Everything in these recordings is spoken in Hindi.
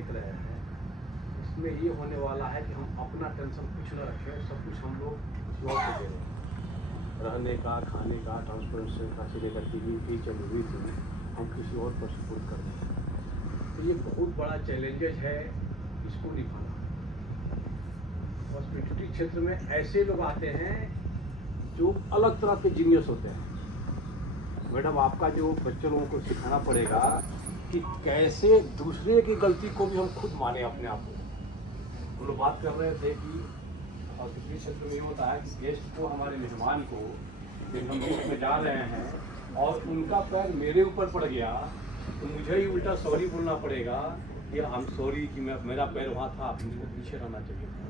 देख रहे हैं, इसमें ये होने वाला है कि हम अपना टेंशन कुछ न रखें, सब कुछ हम लोग किसी और को दे रहे हैं। रहने का, खाने का, ट्रांसपोर्टेशन का से लेकर टीवी की चली हुई थी, हम किसी और पर सपोर्ट कर रहे हैं। तो ये बहुत बड़ा चैलेंजेज है, इसको निभाना। हॉस्पिटलिटी क्षेत्र में ऐसे लोग आते हैं जो अलग तरह के जीनियस होते हैं। मैडम, आपका जो बच्चे लोगों को सिखाना पड़ेगा कि कैसे दूसरे की गलती को भी हम खुद माने अपने आप को। हम लोग बात कर रहे थे कि हॉस्पिटल क्षेत्र में ये होता है कि गेस्ट को, हमारे मेहमान को, जब हम गेस्ट में जा रहे हैं और उनका पैर मेरे ऊपर पड़ गया तो मुझे ही उल्टा सॉरी बोलना पड़ेगा कि आई एम सॉरी कि मेरा पैर वहाँ था, आप मुझको पीछे रहना चाहिए था।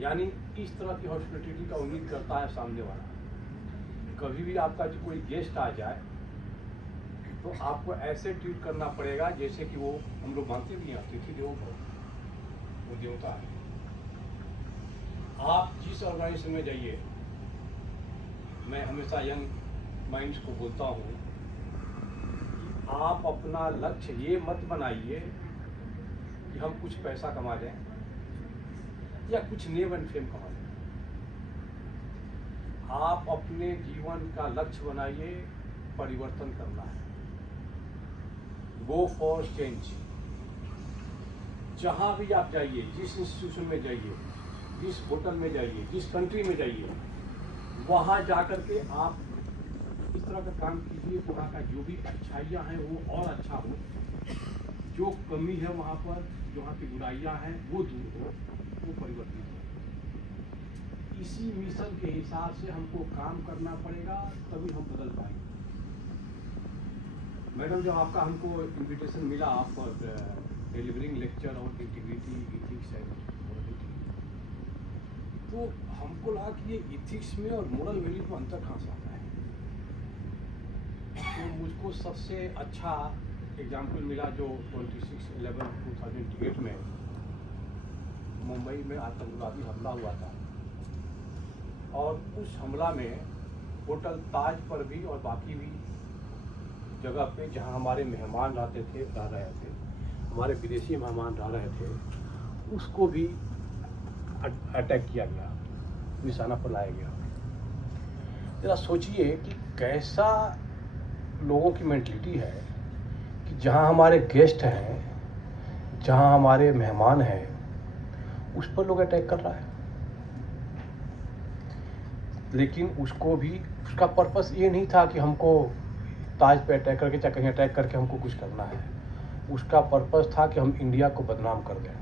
यानी इस तरह की हॉस्पिटलिटी का उम्मीद करता है सामने वाला। कभी भी आपका जो कोई गेस्ट आ जाए तो आपको ऐसे ट्रीट करना पड़ेगा जैसे कि वो, हम लोग मानते भी हैं अतिथि देवो भव, वो देवता है। आप जिस ऑर्गेनाइजेशन में जाइए, मैं हमेशा यंग माइंड्स को बोलता हूँ कि आप अपना लक्ष्य ये मत बनाइए कि हम कुछ पैसा कमा लें या कुछ नेम एंड फेम कमा लें। आप अपने जीवन का लक्ष्य बनाइए, परिवर्तन करना है। Go for change. जहाँ भी आप जाइए, जिस इंस्टीट्यूशन में जाइए, जिस होटल में जाइए, जिस कंट्री में जाइए, वहाँ जाकर के आप इस तरह का काम कीजिए कि वहाँ का जो भी अच्छाइयाँ हैं वो और अच्छा हो, जो कमी है वहाँ पर, जो वहाँ की बुराइयाँ हैं वो दूर हो, वो परिवर्तित हो। इसी मिशन के हिसाब से हमको काम करना पड़ेगा, तभी हम बदल पाएंगे। मैडम, जब आपका हमको इनविटेशन मिला for delivering lecture on integrity, ethics and morality, तो हमको लगा कि ये इथिक्स में और मोरल वैल्यू में अंतर कहाँ से आता है। तो मुझको सबसे अच्छा एग्जाम्पल मिला जो 26/11/2008 में मुंबई में आतंकवादी हमला हुआ था, और उस हमला में होटल ताज पर भी और बाकी भी जगह पे जहां हमारे मेहमान रह रहे थे, हमारे विदेशी मेहमान रह रहे थे, उसको भी अटैक किया गया, निशाना पर लाया गया। जरा सोचिए कि कैसा लोगों की मेंटलिटी है कि जहां हमारे गेस्ट हैं, जहां हमारे मेहमान हैं, उस पर लोग अटैक कर रहा है। लेकिन उसको भी, उसका पर्पस ये नहीं था कि हमको ताज पे अटैक करके या कहीं अटैक करके हमको कुछ करना है। उसका पर्पस था कि हम इंडिया को बदनाम कर दें,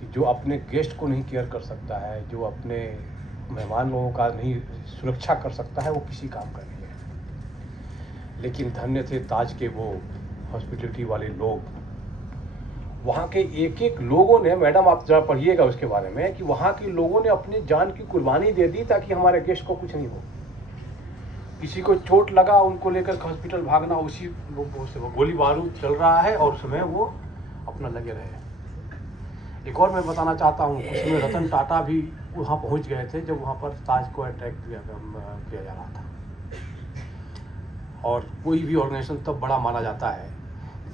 कि जो अपने गेस्ट को नहीं केयर कर सकता है, जो अपने मेहमान लोगों का नहीं सुरक्षा कर सकता है, वो किसी काम का नहीं है। लेकिन धन्य थे ताज के वो हॉस्पिटलिटी वाले लोग, वहाँ के एक एक लोगों ने, मैडम आप जरा पढ़िएगा उसके बारे में, कि वहाँ के लोगों ने अपनी जान की कुर्बानी दे दी ताकि हमारे गेस्ट को कुछ नहीं हो। किसी को चोट लगा, उनको लेकर हॉस्पिटल भागना, उसी गोली बारूद चल रहा है और उसमें वो अपना लगे रहे। एक और मैं बताना चाहता हूँ, उसमें रतन टाटा भी वहाँ पहुँच गए थे जब वहाँ पर ताज को अटैक किया जा रहा था। और कोई भी ऑर्गेनाइजेशन तब बड़ा माना जाता है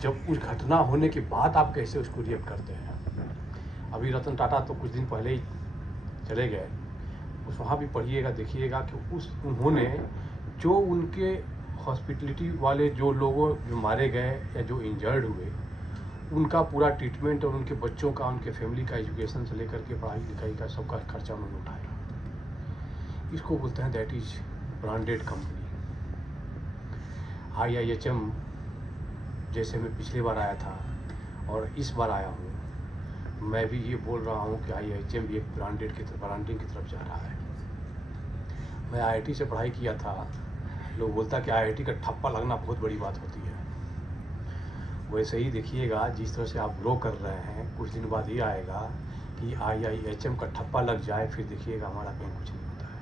जब उस घटना होने के बाद आप कैसे उसको रिएक्ट करते हैं। अभी रतन टाटा तो कुछ दिन पहले ही चले गए, उस वहाँ भी पढ़िएगा, देखिएगा कि उन्होंने जो उनके हॉस्पिटलिटी वाले जो लोगों जो मारे गए या जो इंजर्ड हुए, उनका पूरा ट्रीटमेंट और उनके बच्चों का, उनके फैमिली का एजुकेशन से लेकर के पढ़ाई लिखाई का सबका खर्चा उन्होंने उठाया। इसको बोलते हैं that is branded company. IIHM जैसे मैं पिछली बार आया था और इस बार आया हूँ, मैं भी ये बोल रहा हूँ कि IIHM भी एक ब्रांडिंग की तरफ जा रहा है। मैं IIT से पढ़ाई किया था, लोग बोलता कि IIT का ठप्पा लगना बहुत बड़ी बात होती है। वैसे ही देखिएगा, जिस तरह से आप ग्रो कर रहे हैं, कुछ दिन बाद ये आएगा कि IIHM का ठप्पा लग जाए, फिर देखिएगा हमारा कहीं कुछ नहीं होता है।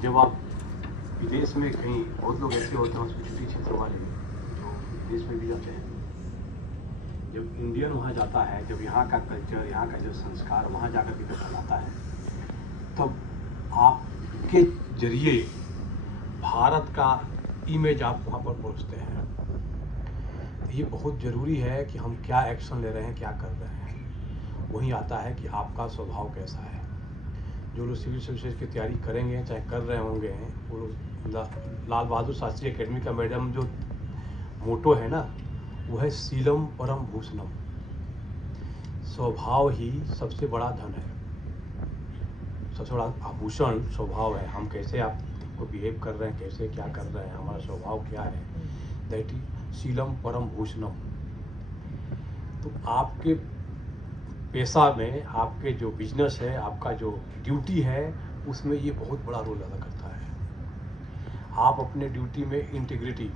जब आप विदेश में कहीं, बहुत लोग ऐसे होते हैं हॉस्पिटलिटी क्षेत्र वाले जो विदेश में भी जाते हैं, जब इंडियन वहाँ जाता है, जब यहाँ का कल्चर, यहाँ का जो संस्कार वहाँ जाकर के जब बनाता है, तब आपके जिसके जरिए भारत का इमेज आप वहाँ पर पहुँचते हैं। ये बहुत ज़रूरी है कि हम क्या एक्शन ले रहे हैं, क्या कर रहे हैं। वहीं आता है कि आपका स्वभाव कैसा है। जो लोग सिविल सर्विसेज की तैयारी करेंगे, चाहे कर रहे होंगे, वो लोग लाल बहादुर शास्त्री एकेडमी का मैडम जो मोटो है ना, वो है शीलम परम भूषणम। स्वभाव ही सबसे बड़ा धन है, सबसे बड़ा आभूषण स्वभाव है। हम कैसे आपको बिहेव कर रहे हैं, कैसे क्या कर रहे हैं, हमारा स्वभाव क्या है, दैट इज शीलम परम भूषणम। तो आपके पेशा में, आपके जो बिजनेस है, आपका जो ड्यूटी है, उसमें ये बहुत बड़ा रोल अदा करता है। आप अपने ड्यूटी में इंटीग्रिटी,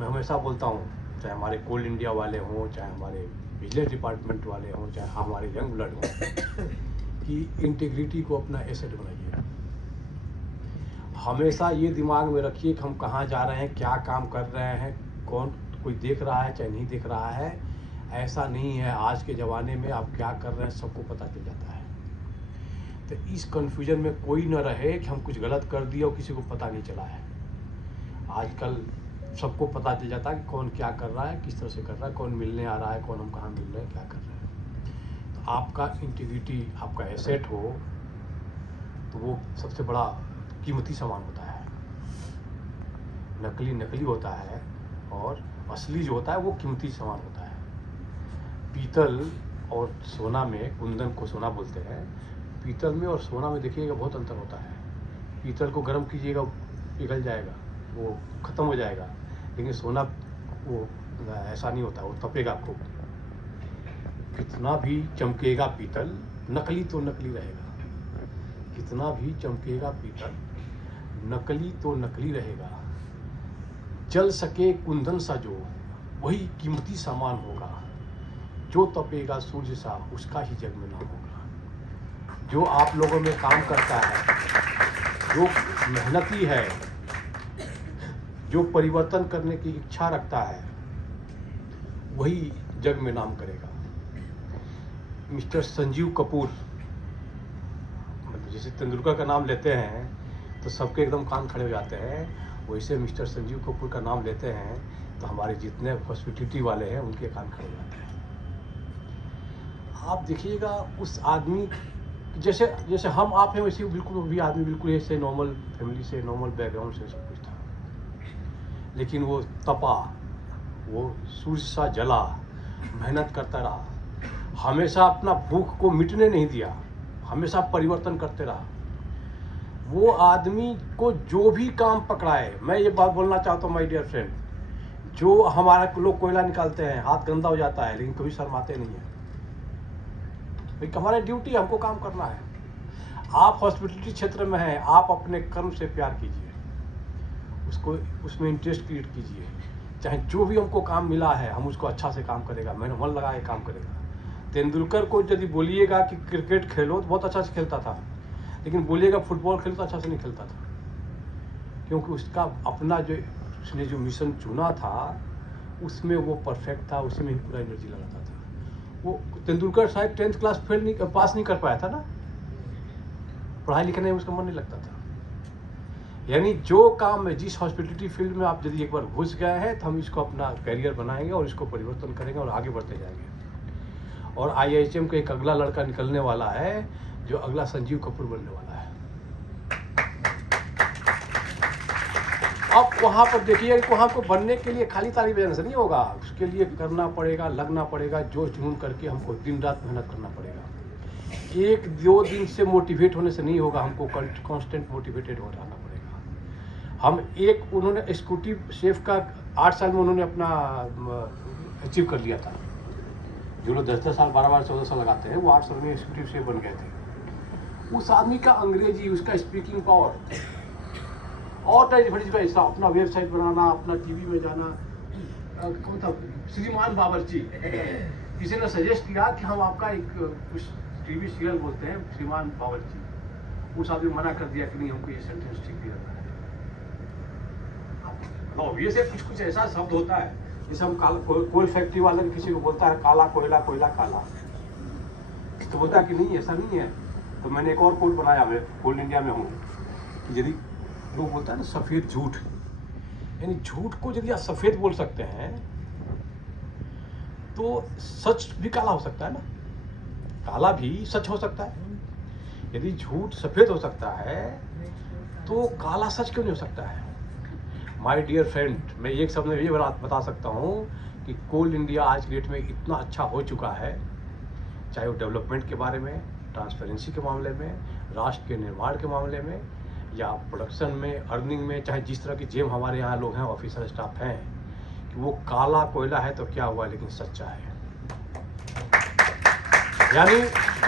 मैं हमेशा बोलता हूँ, चाहे हमारे कोल इंडिया वाले हों, चाहे हमारे बिजनेस डिपार्टमेंट वाले हों, चाहे हमारे यंग ब्लड हों, कि इंटीग्रिटी को अपना एसेट बनाइए। हमेशा ये दिमाग में रखिए कि हम कहाँ जा रहे हैं, क्या काम कर रहे हैं, कौन कोई देख रहा है चाहे नहीं देख रहा है। ऐसा नहीं है, आज के ज़माने में आप क्या कर रहे हैं सबको पता चल जाता है। तो इस कन्फ्यूजन में कोई न रहे कि हम कुछ गलत कर दिए और किसी को पता नहीं चला है। आजकल सबको पता चल जाता है कि कौन क्या कर रहा है, किस तरह से कर रहा है, कौन मिलने आ रहा है, कौन हम कहाँ मिल रहे हैं, क्या कर रहे हैं। तो आपका इंटीग्रिटी, आपका एसेट हो, तो वो सबसे बड़ा कीमती सामान होता है। नकली नकली होता है और असली जो होता है वो कीमती सामान होता है। पीतल और सोना में, कुंदन को सोना बोलते हैं, पीतल में और सोना में देखिएगा बहुत अंतर होता है। पीतल को गर्म कीजिएगा पिघल जाएगा, वो ख़त्म हो जाएगा, लेकिन सोना वो ऐसा नहीं होता, वो तपेगा खूब। कितना भी चमकेगा पीतल, नकली तो नकली रहेगा। कितना भी चमकेगा पीतल, नकली तो नकली रहेगा। जल सके कुंदन सा जो, वही कीमती सामान होगा। जो तपेगा सूर्य सा, उसका ही जग में नाम होगा। जो आप लोगों में काम करता है, जो मेहनती है, जो परिवर्तन करने की इच्छा रखता है, वही जग में नाम करेगा। मिस्टर संजीव कपूर, जैसे तेंदुलकर का नाम लेते हैं तो सबके एकदम कान खड़े हो जाते हैं, वैसे मिस्टर संजीव कपूर का नाम लेते हैं तो हमारे जितने हॉस्पिटलिटी वाले हैं उनके कान खड़े हो जाते हैं। आप देखिएगा उस आदमी, जैसे जैसे हम आप हैं वैसे बिल्कुल भी आदमी बिल्कुल ऐसे नॉर्मल फैमिली से, नॉर्मल बैकग्राउंड से सब कुछ था, लेकिन वो तपा, वो सूर्य सा जला, मेहनत करता रहा, हमेशा अपना भूख को मिटने नहीं दिया, हमेशा परिवर्तन करते रहा। वो आदमी को जो भी काम पकड़ाए, मैं ये बात बोलना चाहता हूँ माय डियर फ्रेंड, जो हमारा लोग कोयला निकालते हैं, हाथ गंदा हो जाता है, लेकिन कभी शर्माते नहीं है। भाई हमारा ड्यूटी, हमको काम करना है। आप हॉस्पिटलिटी क्षेत्र में हैं, आप अपने कर्म से प्यार कीजिए, उसको उसमें इंटरेस्ट क्रिएट कीजिए। चाहे जो भी हमको काम मिला है, हम उसको अच्छा से काम करेगा, मैंने मन लगा के काम करेगा। तेंदुलकर को यदि बोलिएगा कि क्रिकेट खेलो तो बहुत अच्छा से खेलता था, लेकिन बोलिएगा फुटबॉल खेलो तो अच्छा से नहीं खेलता था, क्योंकि उसका अपना जो उसने जो मिशन चुना था उसमें वो परफेक्ट था, उसी में ही पूरा एनर्जी लगाता था। वो तेंदुलकर शायद 10th क्लास पास नहीं कर पाया था ना, पढ़ाई लिखने में उसका मन नहीं लगता था। यानी जो काम में, जिस हॉस्पिटलिटी फील्ड में आप यदि एक बार घुस गए हैं तो हम इसको अपना करियर बनाएंगे और इसको परिवर्तन करेंगे और आगे बढ़ते जाएंगे। और IIHM का एक अगला लड़का निकलने वाला है जो अगला संजीव कपूर बनने वाला है। अब वहाँ पर देखिए, वहाँ को बनने के लिए खाली ताली बजाने से नहीं होगा, उसके लिए करना पड़ेगा, लगना पड़ेगा, जोश जुनून करके हमको दिन रात मेहनत करना पड़ेगा। एक दो दिन से मोटिवेट होने से नहीं होगा, हमको कांस्टेंट मोटिवेटेड हो रहना पड़ेगा। हम एक, उन्होंने एग्जीक्यूटिव शेफ का 8 साल में उन्होंने अपना अचीव कर लिया था। जो लोग 10-10 साल, 12-12, 14 साल लगाते हैं, वो 8 साल में एग्जीक्यूटिव शेफ बन गए थे। उस आदमी का अंग्रेजी, उसका स्पीकिंग पावर और टाइप अपना वेबसाइट बनाना, अपना टीवी में जाना। कौन था, श्रीमान बावर्ची, किसी ने सजेस्ट किया कि हम आपका एक कुछ टीवी सीरियल बोलते हैं श्रीमान बावर्ची। उस आदमी मना कर दिया कि नहीं, हमको ये सेंटेंस ठीक नहीं लगता है। ऑब्वियस है, कुछ कुछ ऐसा शब्द होता है जैसे हम कोयल फैक्ट्री वाले किसी को बोलता है काला कोयला, कोयला काला, तो बोलता है कि नहीं ऐसा नहीं है। तो मैंने एक और कोड बनाया, मैं कोल इंडिया में हूँ, कि यदि लोग बोलता है ना सफ़ेद झूठ, यानी झूठ को यदि आप सफ़ेद बोल सकते हैं तो सच भी काला हो सकता है ना, काला भी सच हो सकता है। यदि झूठ सफ़ेद हो सकता है तो काला सच क्यों नहीं हो सकता है? माय डियर फ्रेंड, मैं एक शब्द में ये बता सकता हूँ कि कोल इंडिया आज की डेट में इतना अच्छा हो चुका है, चाहे वो डेवलपमेंट के बारे में, ट्रांसपेरेंसी के मामले में, राष्ट्र के निर्माण के मामले में, या प्रोडक्शन में, अर्निंग में, चाहे जिस तरह की जेम हमारे यहाँ लोग हैं, ऑफिसर स्टाफ हैं, कि वो काला कोयला है तो क्या हुआ, लेकिन सच्चा है। यानी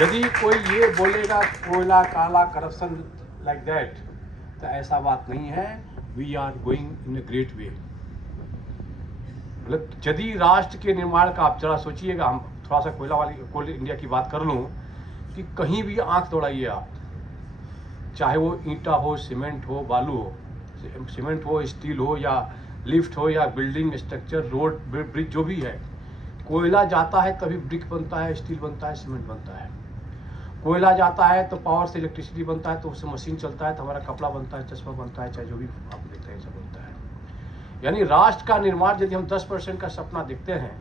यदि कोई ये बोलेगा कोयला काला, करप्शन लाइक दैट, तो ऐसा बात नहीं है। We are going in a great way. मतलब यदि राष्ट्र के निर्माण का आप जरा सोचिएगा, हम थोड़ा सा कोल इंडिया की बात कर लूँ, कि कहीं भी आंख दौड़ाइए आप, चाहे वो ईंटा हो, सीमेंट हो, बालू हो, सीमेंट हो, स्टील हो, या लिफ्ट हो, या बिल्डिंग स्ट्रक्चर, रोड, ब्रिज, जो भी है, कोयला जाता है तभी ब्रिक बनता है, स्टील बनता है, सीमेंट बनता है। कोयला जाता है तो पावर से इलेक्ट्रिसिटी बनता है, तो उससे मशीन चलता है, तो हमारा कपड़ा बनता है, चश्मा बनता है, चाहे जो भी आप देखते हैं सब बनता है। यानी राष्ट्र का निर्माण यदि हम 10% का सपना देखते हैं,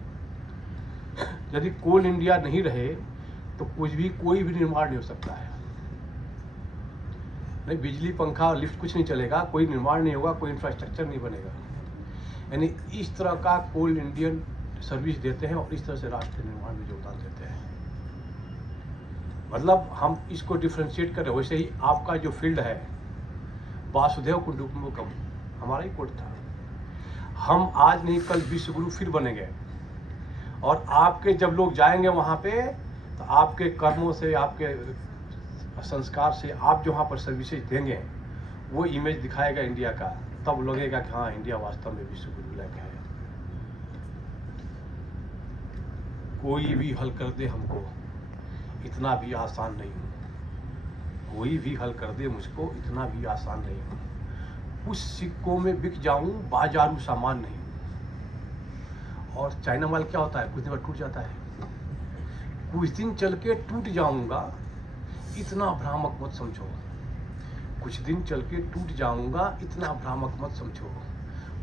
यदि कोल इंडिया नहीं रहे तो कोई भी निर्माण नहीं हो सकता है। नहीं, बिजली, पंखा और लिफ्ट कुछ नहीं चलेगा, कोई निर्माण नहीं होगा, कोई इंफ्रास्ट्रक्चर नहीं बनेगा। यानी इस तरह का कोल इंडियन सर्विस देते हैं और इस तरह से राष्ट्र के निर्माण में योगदान देते हैं। मतलब हम इसको डिफ्रेंशिएट कर रहे हैं। वैसे ही आपका जो फील्ड है, वासुदेव कुटुंबकम हमारा ही कोड था। हम आज नहीं कल विश्व गुरु फिर बनेंगे, और आपके जब लोग जाएंगे वहाँ पे, तो आपके कर्मों से, आपके संस्कार से आप जो वहाँ पर सर्विसेज देंगे, वो इमेज दिखाएगा इंडिया का, तब लगेगा कि हाँ, इंडिया वास्तव में विश्व गुरु लायक है। कोई भी हल कर दे हमको, इतना भी आसान नहीं हूँ। कोई भी हल कर दे मुझको, इतना भी आसान नहीं हूँ। कुछ सिक्कों में बिक जाऊँ, बाजारू सामान नहीं। और चाइना माल क्या होता है, कुछ दिन बाद टूट जाता है। कुछ दिन चल के टूट जाऊंगा, इतना भ्रामक मत समझो। कुछ दिन चल के टूट जाऊंगा, इतना भ्रामक मत समझो।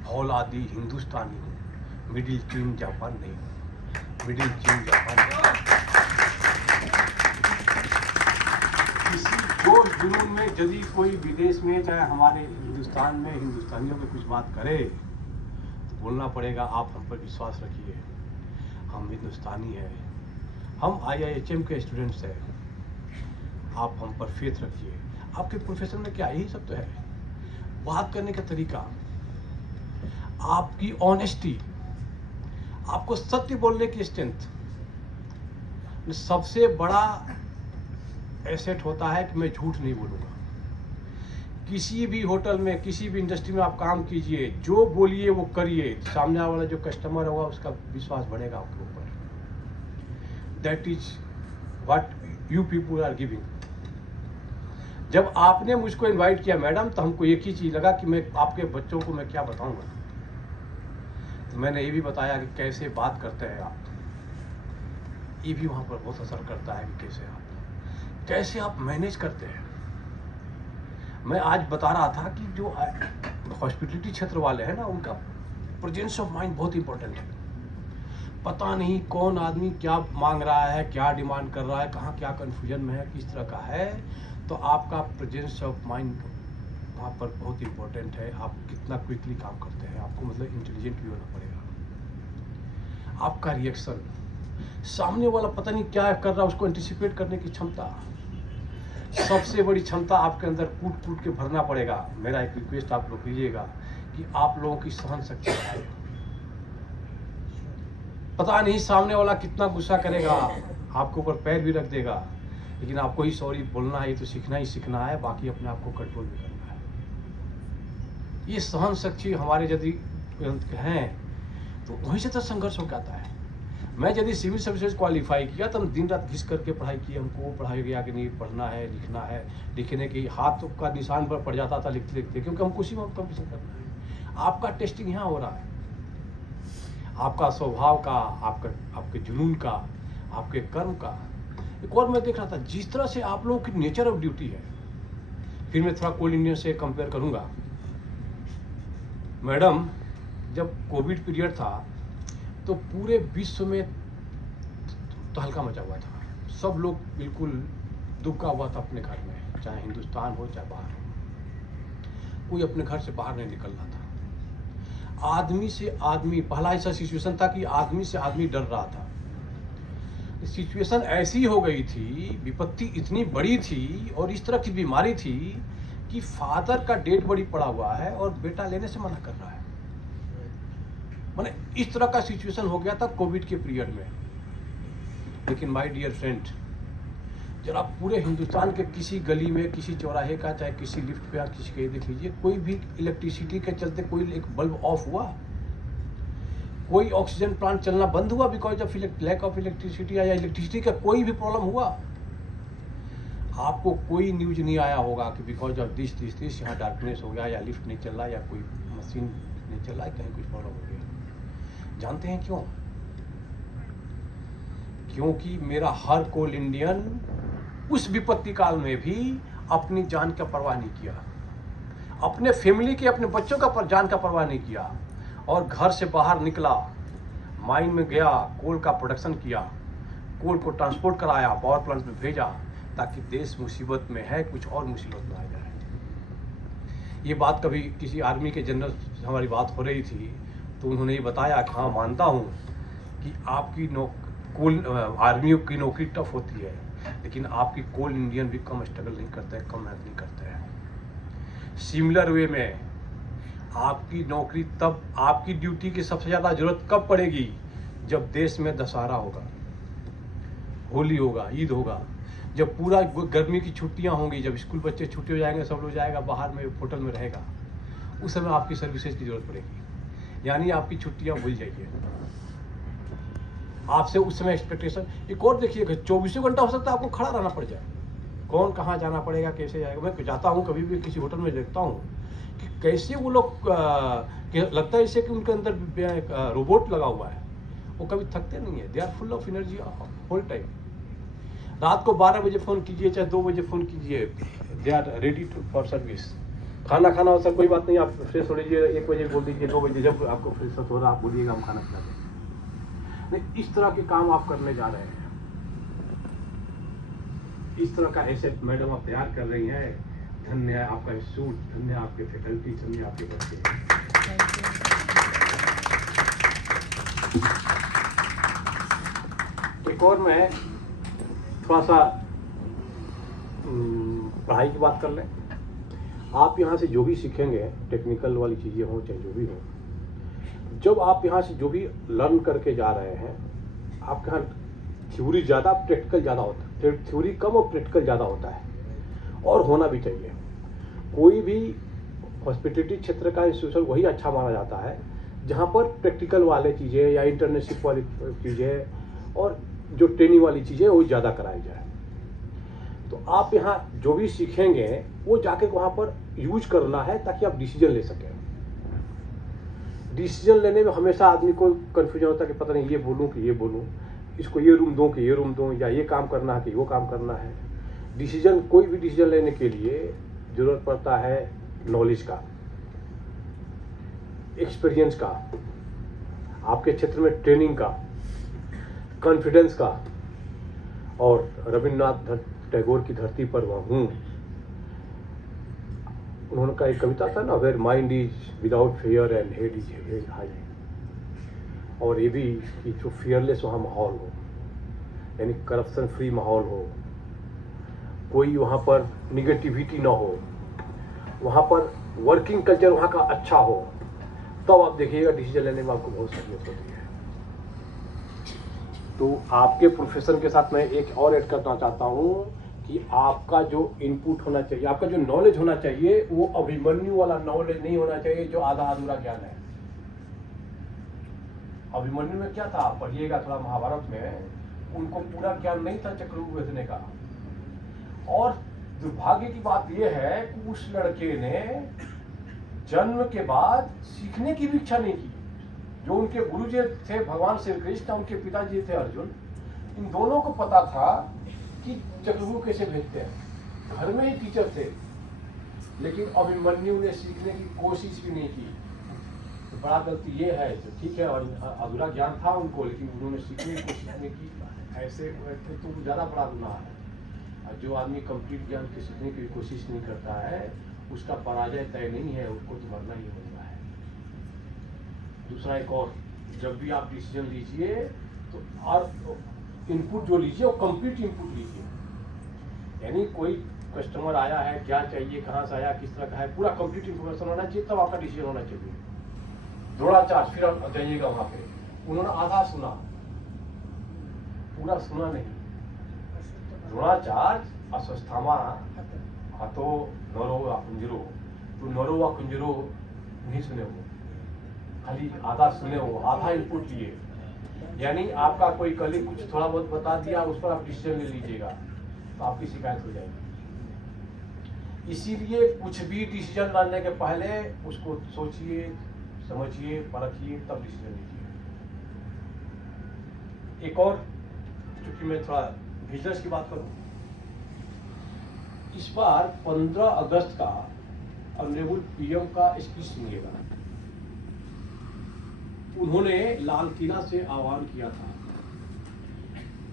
फौलादी हिंदुस्तानी हूँ, मिडिल चीन जापान नहीं हूँ। मिडिल चीन जापान नहीं। किसी जोश जुनून में यदि कोई विदेश में, चाहे हमारे हिंदुस्तान में, हिंदुस्तानियों में कुछ बात करे, तो बोलना पड़ेगा आप हम पर विश्वास रखिए, हम हिंदुस्तानी हैं, हम IIHM के स्टूडेंट्स हैं, आप हम पर फेथ रखिए। आपके प्रोफेशन में क्या यही सब तो है। बात करने का तरीका, आपकी ऑनेस्टी, आपको सत्य बोलने की स्ट्रेंथ, सबसे बड़ा एसेट होता है कि मैं झूठ नहीं बोलूँगा। किसी भी होटल में, किसी भी इंडस्ट्री में आप काम कीजिए, जो बोलिए वो करिए, सामने वाला जो कस्टमर होगा उसका विश्वास बढ़ेगा आपके ऊपर। That is what you people are giving. जब आपने मुझको इनवाइट किया मैडम, तो हमको एक ही चीज़ लगा कि मैं आपके बच्चों को मैं क्या बताऊंगा। तो मैंने ये भी बताया कि कैसे बात करते हैं आप, ये भी वहाँ पर बहुत असर करता है कि कैसे आप मैनेज करते हैं। मैं आज बता रहा था कि जो हॉस्पिटलिटी क्षेत्र वाले हैं ना, उनका प्रेजेंस ऑफ माइंड बहुत इंपॉर्टेंट है। पता नहीं कौन आदमी क्या मांग रहा है, क्या डिमांड कर रहा है, कहाँ क्या कन्फ्यूजन में है, किस तरह का है, तो आपका प्रेजेंस ऑफ माइंड वहाँ पर बहुत इंपॉर्टेंट है। आप कितना क्विकली काम करते हैं, आपको मतलब इंटेलिजेंट भी होना पड़ेगा। आपका रिएक्शन, सामने वाला पता नहीं क्या कर रहा है, उसको एंटिसिपेट करने की क्षमता, सबसे बड़ी क्षमता आपके अंदर कूट कूट के भरना पड़ेगा। मेरा एक रिक्वेस्ट आप लोग कीजिएगा कि आप लोगों की सहन शक्ति बढ़ाए। पता नहीं सामने वाला कितना गुस्सा करेगा, आपके ऊपर पैर भी रख देगा, लेकिन आपको ही सॉरी बोलना है, तो सीखना ही सीखना है, बाकी अपने आप को कंट्रोल भी करना है। ये सहन शक्ति हमारे यदि हैं तो वहीं से तो संघर्ष हो आता है। मैं यदि सिविल सर्विसेज क्वालिफाई किया तो हम दिन रात घिस करके पढ़ाई की, हमको पढ़ाया गया कि नहीं पढ़ना है, लिखना है, लिखने की हाथ का निशान पर पड़ जाता था लिखते लिखते, क्योंकि हमको उसी में कंपटीशन करना है। आपका टेस्टिंग यहाँ हो रहा है, आपका स्वभाव का, आपके जुनून का, आपके कर्म का। एक और मैं देख रहा था, जिस तरह से आप लोगों की नेचर ऑफ ड्यूटी है, फिर मैं थोड़ा कोल इंडियन से कंपेयर करूँगा। मैडम, जब कोविड पीरियड था तो पूरे विश्व में तहलका मचा हुआ था, सब लोग बिल्कुल दुबका हुआ था अपने घर में, चाहे हिंदुस्तान हो चाहे बाहर हो, कोई अपने घर से बाहर नहीं निकल रहा था। आदमी से आदमी, पहला ऐसा सिचुएशन था कि आदमी से आदमी डर रहा था। सिचुएशन ऐसी हो गई थी, विपत्ति इतनी बड़ी थी और इस तरह की बीमारी थी कि फादर का डेड बॉडी पड़ा हुआ है और बेटा लेने से मना कर रहा है। माने इस तरह का सिचुएशन हो गया था कोविड के पीरियड में। लेकिन माय डियर फ्रेंड, जरा पूरे हिंदुस्तान के किसी गली में, किसी चौराहे का, चाहे किसी लिफ्ट पे या किसी के देख लीजिए, कोई भी इलेक्ट्रिसिटी के चलते कोई एक बल्ब ऑफ हुआ, कोई ऑक्सीजन प्लांट चलना बंद हुआ because of lack of electricity, या इलेक्ट्रिसिटी का कोई भी प्रॉब्लम हुआ? आपको कोई न्यूज नहीं आया होगा कि बिकॉज ऑफ दिस यहाँ डार्कनेस हो गया, या लिफ्ट नहीं चल रहा, या कोई मशीन नहीं चल रहा है, कहीं कुछ प्रॉब्लम हो गया। जानते हैं क्यों? क्योंकि मेरा हर कोल इंडियन उस विपत्ति काल में भी अपनी जान का परवाह नहीं किया, अपने फैमिली के, अपने बच्चों का जान का परवाह नहीं किया, और घर से बाहर निकला, माइन में गया, कोल का प्रोडक्शन किया, कोल को ट्रांसपोर्ट कराया, पावर प्लांट में भेजा, ताकि देश मुसीबत में है, कुछ और मुसीबत में आ जाए। ये बात कभी किसी आर्मी के जनरल से हमारी बात हो रही थी, तो उन्होंने ये बताया कि हाँ, मानता हूँ कि आपकी आर्मी की नौकरी टफ होती है, लेकिन आपकी कोल इंडियन भी कम स्ट्रगल नहीं करते हैं, कम मेहनत नहीं करते हैं। सिमिलर वे में आपकी नौकरी तब, आपकी ड्यूटी की सबसे ज़्यादा ज़रूरत कब पड़ेगी? जब देश में दशहरा होगा, होली होगा, ईद होगा, जब पूरा गर्मी की छुट्टियां होंगी, जब स्कूल बच्चे छुट्टी हो जाएंगे, सब लोग जाएगा बाहर में, होटल में रहेगा, उस समय आपकी सर्विसेज की ज़रूरत पड़ेगी। यानी आपकी छुट्टियां भूल जाइए, आपसे उस समय एक्सपेक्टेशन। एक और देखिएगा, 24 घंटा हो सकता है आपको खड़ा रहना पड़ जाए, कौन कहाँ जाना पड़ेगा, कैसे जाएगा। मैं जाता हूँ कभी भी किसी होटल में, देखता हूँ कि कैसे वो लोग लगता है जैसे कि उनके अंदर रोबोट लगा हुआ है, वो कभी थकते नहीं है, they are full of energy whole time. रात को 12 बजे फ़ोन कीजिए, चाहे 2 बजे फ़ोन कीजिए, they are ready for service. खाना खाना हो सर, कोई बात नहीं, आप फ्रेश हो लीजिए, 1 बजे बोल दीजिए, 2 बजे जब आपको फ्रेश हो रहा आप बोलिएगा, हम खाना खिला देंगे। नहीं, इस तरह के काम आप करने जा रहे हैं, इस तरह का एसेट मैडम आप तैयार कर रही हैं। धन्य है आपका इंस्टीट्यूट, धन्य है आपके फैकल्टी, धन्य आपके बच्चे। एक और मैं थोड़ा सा पढ़ाई की बात कर लें। आप यहाँ से जो भी सीखेंगे, टेक्निकल वाली चीज़ें हों चाहे जो भी हो, जब आप यहाँ से जो भी लर्न करके जा रहे हैं, आपके यहाँ थ्योरी ज़्यादा, प्रैक्टिकल ज़्यादा होता है, थ्योरी कम और प्रैक्टिकल ज़्यादा होता है, और होना भी चाहिए। कोई भी हॉस्पिटलिटी क्षेत्र का इंस्टीट्यूशन वही अच्छा माना जाता है जहाँ पर प्रैक्टिकल वाले चीज़ें या इंटर्नशिप वाली चीज़ें और जो ट्रेनिंग वाली चीज़ें वो ज़्यादा कराई जाए। तो आप यहाँ जो भी सीखेंगे वो जाके वहाँ पर यूज करना है, ताकि आप डिसीजन ले सकें। डिसीजन लेने में हमेशा आदमी को कन्फ्यूजन होता है कि पता नहीं ये बोलूँ कि ये बोलूँ, इसको ये रूम दूँ कि ये रूम दूँ, या ये काम करना है कि वो काम करना है। डिसीजन, कोई भी डिसीजन लेने के लिए ज़रूरत पड़ता है नॉलेज का, एक्सपीरियंस का, आपके क्षेत्र में ट्रेनिंग का, कॉन्फिडेंस का। और रविन्द्रनाथ टैगोर की धरती पर वह हूँ, उन्होंने का एक कविता था ना, where mind is without fear and head is head high. और ये भी कि जो फियरलेस वहाँ माहौल हो, यानी करप्शन फ्री माहौल हो, कोई वहाँ पर निगेटिविटी ना हो, वहाँ पर वर्किंग कल्चर वहाँ का अच्छा हो, तब आप देखिएगा डिसीजन लेने में आपको बहुत सहूलियत होती है। तो आपके प्रोफेशन के साथ मैं एक और ऐड करना चाहता हूँ कि आपका जो इनपुट होना चाहिए, आपका जो नॉलेज होना चाहिए, वो अभिमन्यु वाला नॉलेज नहीं होना चाहिए जो आधा अधूरा ज्ञान है। अभिमन्यु में क्या था, आप पढ़िएगा थोड़ा महाभारत में, उनको पूरा ज्ञान नहीं था चक्रव्यूह भेदने का। और दुर्भाग्य की बात यह है कि उस लड़के ने जन्म के बाद सीखने की भी इच्छा नहीं की। जो उनके गुरुजी थे भगवान श्री कृष्ण, उनके पिताजी थे अर्जुन, इन दोनों को पता था कि चक्रव्यूह कैसे भेजते हैं। घर में ही टीचर थे, लेकिन अभिमन्यु ने सीखने की कोशिश भी नहीं की। तो बड़ा गलती ये है, जो ठीक है और अधूरा ज्ञान था उनको, लेकिन उन्होंने सीखने की कोशिश नहीं की। ऐसे तो ज़्यादा बड़ा गुनाह है। और जो आदमी कंप्लीट ज्ञान के सीखने की कोशिश नहीं करता है, उसका पराजय तय नहीं है, उसको तो मरना ही होता है। दूसरा एक और, जब भी आप डिसीजन लीजिए तो और इनपुट जो लीजिए वो कंप्लीट इनपुट लीजिए। यानी कोई कस्टमर आया है, क्या चाहिए, कहाँ से आया, किस तरह का है, पूरा कंप्लीट इन्फॉर्मेशन होना चाहिए, तब आपका डिसीजन होना चाहिए। द्रोणाचार्य, फिर आप जाइएगा वहाँ पे, उन्होंने आधा सुना, पूरा सुना नहीं। द्रोणाचार्य अश्वत्थामा हतो नरो व कुंजरो, तो नरो व कुंजरो नहीं सुने वो, खाली आधा सुने वो, आधा इनपुट लिए। यानी आपका कोई कलीग कुछ थोड़ा बहुत बता दिया, उस पर आप डिसीजन ले लीजिएगा तो आपकी शिकायत हो जाएगी। इसीलिए कुछ भी डिसीजन लेने के पहले उसको सोचिए, समझिए, परखिए, तब डिसीजन लीजिए। एक और, क्योंकि मैं थोड़ा बिजनेस की बात करूं, इस बार 15 अगस्त का ऑनरेबल पीएम का स्पीच सुनिएगा। उन्होंने लाल किला से आह्वान किया था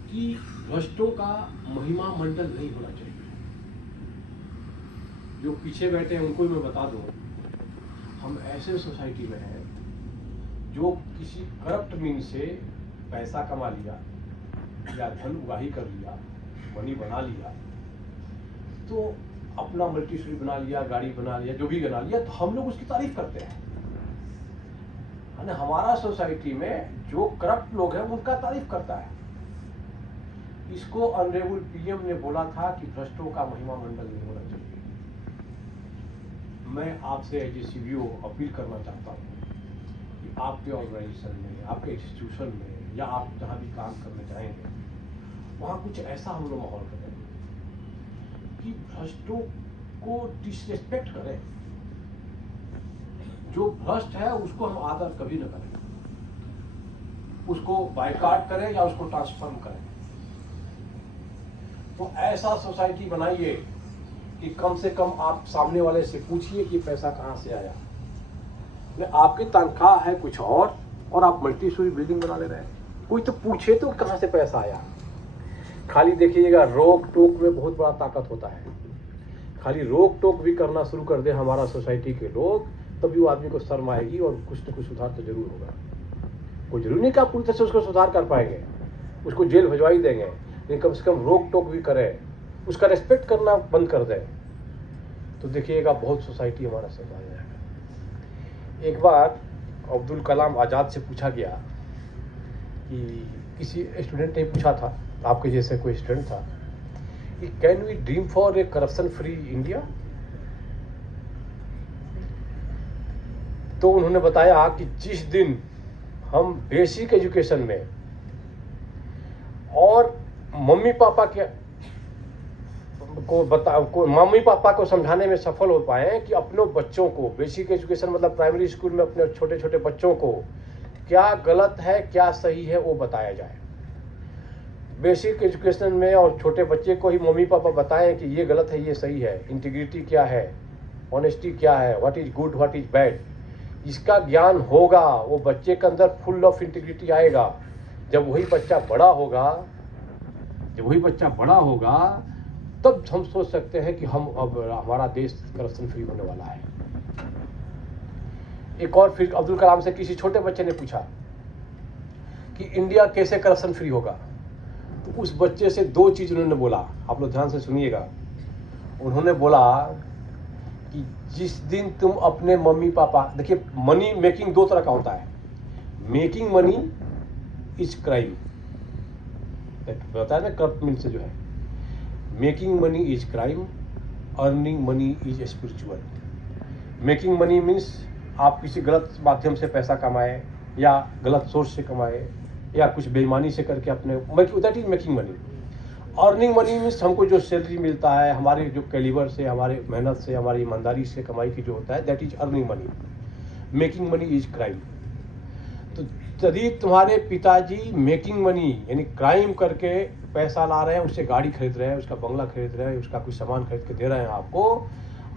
कि भ्रष्टों का महिमा मंडल नहीं होना चाहिए। जो पीछे बैठे हैं उनको भी मैं बता दूं, हम ऐसे सोसाइटी में हैं जो किसी करप्ट मीन से पैसा कमा लिया या धन उगाही कर लिया, मनी बना लिया, तो अपना मल्टी स्टोरी बना लिया, गाड़ी बना लिया, जो भी बना लिया, तो हम लोग उसकी तारीफ करते हैं। हमारा सोसाइटी में जो करप्ट लोग हैं उनका तारीफ करता है। इसको ऑनरेबल पीएम ने बोला था कि भ्रष्टों का महिमा मंडल नहीं होना चाहिए। मैं आपसे एज ए सीबीओ अपील करना चाहता हूँ कि आपके ऑर्गेनाइजेशन में, आपके इंस्टीट्यूशन में, या आप जहाँ भी काम करने जाएंगे, वहाँ कुछ ऐसा हम लोग माहौल करें कि भ्रष्टों को डिसरेस्पेक्ट करें। जो भ्रष्ट है उसको हम आदर कभी न करें, उसको बायकॉट करें या उसको ट्रांसफॉर्म करें। तो ऐसा सोसाइटी बनाइए कि कम से कम आप सामने वाले से पूछिए कि पैसा कहाँ से आया। आपकी तनख्वाह है कुछ और आप मल्टी स्टोरी बिल्डिंग बना ले रहे हैं। कोई तो पूछे तो कहाँ से पैसा आया। खाली देखिएगा, रोक टोक में बहुत बड़ा ताकत होता है। खाली रोक टोक भी करना शुरू कर दे हमारा सोसाइटी के लोग, तभी वो आदमी को शर्म आएगी और कुछ न कुछ सुधार तो जरूर होगा। कोई जरूरी नहीं कि आप पूरी तरह से उसको सुधार कर पाएंगे, उसको जेल भिजवा ही देंगे, लेकिन कम से कम रोक टोक भी करें, उसका रेस्पेक्ट करना बंद कर दें, तो देखिएगा बहुत सोसाइटी हमारा सही आ जाएगा। एक बार अब्दुल कलाम आज़ाद से पूछा गया कि किसी स्टूडेंट ने पूछा था, आपके जैसे कोई स्टूडेंट था, कि can we dream for a corruption free India. तो उन्होंने बताया कि जिस दिन हम बेसिक एजुकेशन में और मम्मी पापा को समझाने में सफल हो पाए कि अपने बच्चों को, बेसिक एजुकेशन मतलब प्राइमरी स्कूल में अपने छोटे छोटे बच्चों को क्या गलत है क्या सही है वो बताया जाए। बेसिक एजुकेशन में और छोटे बच्चे को ही मम्मी पापा बताएं कि ये गलत है ये सही है, इंटीग्रिटी क्या है, ऑनेस्टी क्या है, what is good what is bad, इसका ज्ञान होगा, वो बच्चे के अंदर फुल ऑफ इंटीग्रिटी आएगा। जब वही बच्चा बड़ा होगा तब हम सोच सकते हैं कि हम अब हमारा देश करप्शन फ्री होने वाला है। एक और, फिर अब्दुल कलाम से किसी छोटे बच्चे ने पूछा कि इंडिया कैसे करप्शन फ्री होगा। तो उस बच्चे से दो चीज उन्होंने बोला, आप लोग ध्यान से सुनिएगा। उन्होंने बोला कि जिस दिन तुम अपने मम्मी पापा, देखिए मनी मेकिंग दो तरह का होता है, मेकिंग मनी इज क्राइम, बताया ना, करप्ट मीन से जो है, making money is crime, earning money is spiritual. Making money means आप किसी गलत माध्यम से पैसा कमाए या गलत सोर्स से कमाए या कुछ बेईमानी से करके अपने, that is making money. Earning money means हमको जो सैलरी मिलता है, हमारे जो कैलिबर से, हमारे मेहनत से, हमारी ईमानदारी से कमाई की जो होता है, that is earning money. Making money is crime. तो यदि तुम्हारे पिताजी मेकिंग मनी यानी क्राइम करके पैसा ला रहे हैं, उससे गाड़ी खरीद रहे हैं, उसका बंगला खरीद रहे हैं, उसका कुछ सामान खरीद के दे रहे हैं आपको,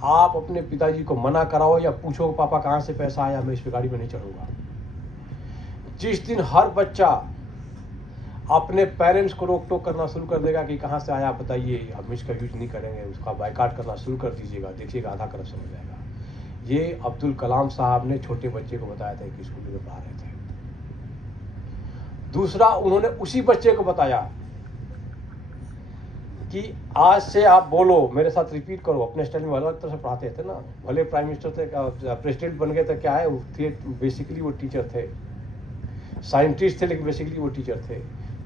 आप अपने पिताजी को मना कराओ या पूछो पापा कहाँ से पैसा आया, मैं इस पे गाड़ी में नहीं चढ़ूंगा। जिस दिन हर बच्चा अपने पेरेंट्स को रोक टोक करना शुरू कर देगा कि कहाँ से आया बताइए, हम इसका यूज नहीं करेंगे, उसका बाइकाट करना शुरू कर दीजिएगा, देखिएगा आधा करप्शन हो जाएगा। ये अब्दुल कलाम साहब ने छोटे बच्चे को बताया था कि स्कूल में पढ़ा रहे थे। दूसरा, उन्होंने उसी बच्चे को बताया कि आज से आप बोलो, मेरे साथ रिपीट करो, अपने स्टाइल में अलग तरह से पढ़ाते थे ना। भले प्राइम मिनिस्टर थे, प्रेसिडेंट बन गए थे, क्या है थे, बेसिकली वो टीचर थे, साइंटिस्ट थे, लेकिन बेसिकली वो टीचर थे।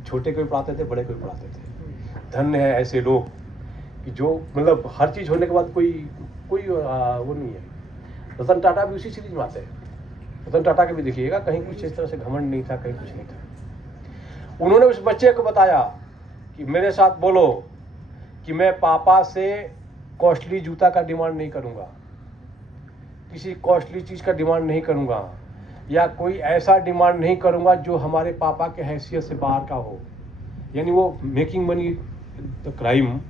छोटे को भी पढ़ाते थे, बड़े को भी पढ़ाते थे। धन्य है ऐसे लोग कि जो मतलब हर चीज़ होने के बाद कोई वो नहीं है। रतन टाटा भी उसी सीरीज में आते हैं। रतन टाटा के भी देखिएगा, कहीं कुछ इस तरह से घमंड नहीं था, कहीं कुछ नहीं था। उन्होंने उस बच्चे को बताया कि मेरे साथ बोलो कि मैं पापा से कॉस्टली जूता का डिमांड नहीं करूँगा, किसी कॉस्टली चीज़ का डिमांड नहीं करूँगा, या कोई ऐसा डिमांड नहीं करूँगा जो हमारे पापा के हैसियत से बाहर का हो। यानी वो मेकिंग मनी द क्राइम,